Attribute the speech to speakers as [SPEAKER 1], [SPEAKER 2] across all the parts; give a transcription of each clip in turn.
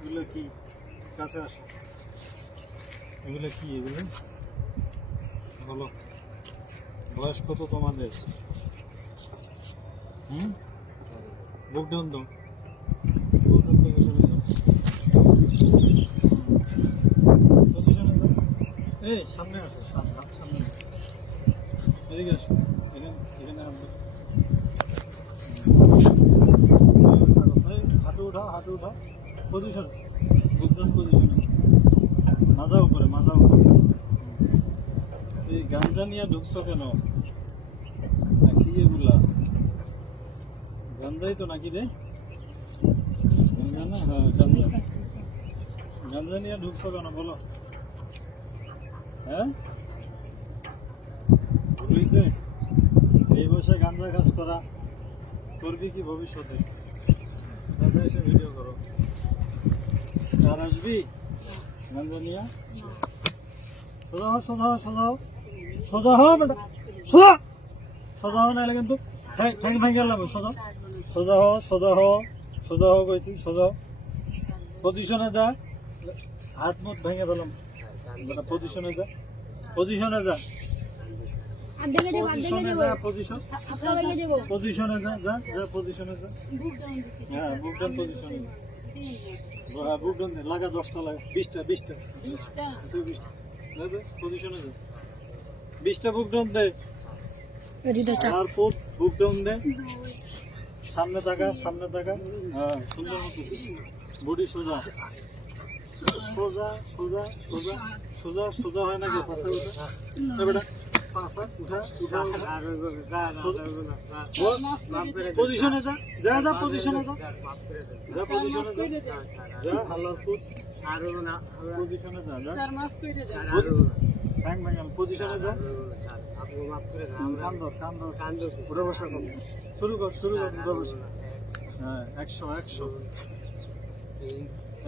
[SPEAKER 1] এগুলো কি? কাছে আসো। এগুলো কি এগুলো? বলো। বয়স কত তোমাদের? হুম? বুক ডাউন দাও বুক থেকে যাও পজিশনে এই, সামনে আসো। সামনে। এদিকে আসো। এখানে এখানে আসো। পজিশন বুদ্ধন পজিশনে মাজা উপরে মাজা উপরে। এই গাঞ্জা নিয়ে ঢুকছো কেন? আর কি এগুলা? গাঞ্জাই তো নাকি রে? গাঞ্জা না? হ্যাঁ গাঞ্জা গাঞ্জা নিয়ে ঢুকছো কেন, বলো। হ্যাঁ? ভুলিছে এই বয়সে গাঞ্জা কাজ করা করবি কি ভবিষ্যতে গাঞ্জা এসে ভিডিও করো আর আসবি? নিয়ে? সোজা হও সোজা হও সোজা হও সোজা হও বেটা। সোজা! সোজা হও নাহলে কিন্তু ঠ্যাং ভেঙে গেলাম সোজা। সোজা হও সোজা হও সোজা হও কইছি সোজা পজিশনে যা। হাত মুখ ভেঙে দিলাম পজিশনে যা। পজিশনে যা। পজিশনে যা যা। যা যা পজিশনে যা। হ্যাঁ বুক ডাউন পজিশনে। হ্যাঁ বুক ডাউন লাগা দশটা লাগা বিশটা বিশটা
[SPEAKER 2] বিশটা
[SPEAKER 1] পজিশনে যা বিশটা বুক ডাউন দে আর ফুট বুক ডাউন দে সামনে তাকা সামনে তাকা হ্যাঁ সুন্দর মতো বডি সোজা সোজা সোজা সোজা সোজা সোজা হয় নাকি উঠা বেটা পজিশনে যা যা যা পজিশনে যা। যা পজিশনে যা। যা হাল্লার ফুট পজিশনে যা যা।
[SPEAKER 2] স্যার মাফ করে দেন।
[SPEAKER 1] ব্যাং ব্যাং পজিশনে যা। উঠে বসা কর। শুরু কর শুরু কর উঠে বসা। হ্যাঁ একশো একশো।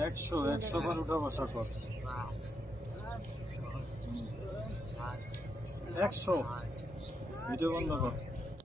[SPEAKER 1] একশো একশো বার উঠে বসা কর। একশো। ভিডিও বন্ধ কর।